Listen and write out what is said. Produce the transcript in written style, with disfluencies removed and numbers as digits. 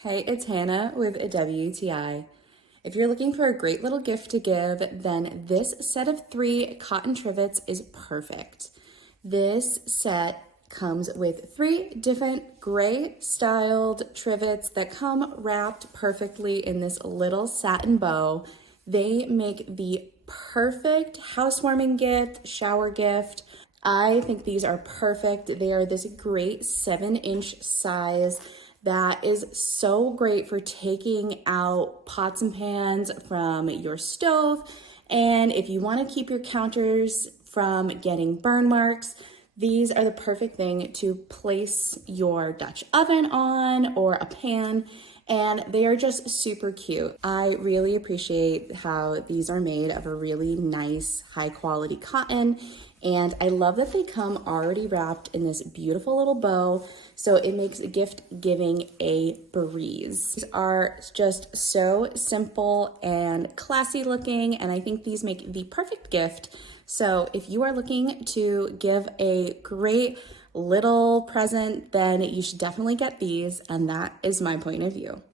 Hey, it's Hannah with WTI. If you're looking for a great little gift to give, then this set of 3 cotton trivets is perfect. This set comes with 3 different gray styled trivets that come wrapped perfectly in this little satin bow. They make the perfect housewarming gift, shower gift. I think these are perfect. They are this great 7-inch size that is so great for taking out pots and pans from your stove. And if you want to keep your counters from getting burn marks, these are the perfect thing to place your Dutch oven on or a pan, and they are just super cute. I really appreciate how these are made of a really nice, high quality cotton, and I love that they come already wrapped in this beautiful little bow, so it makes gift giving a breeze. These are just so simple and classy looking, and I think these make the perfect gift. So if you are looking to give a great little present, then you should definitely get these, and that is my point of view.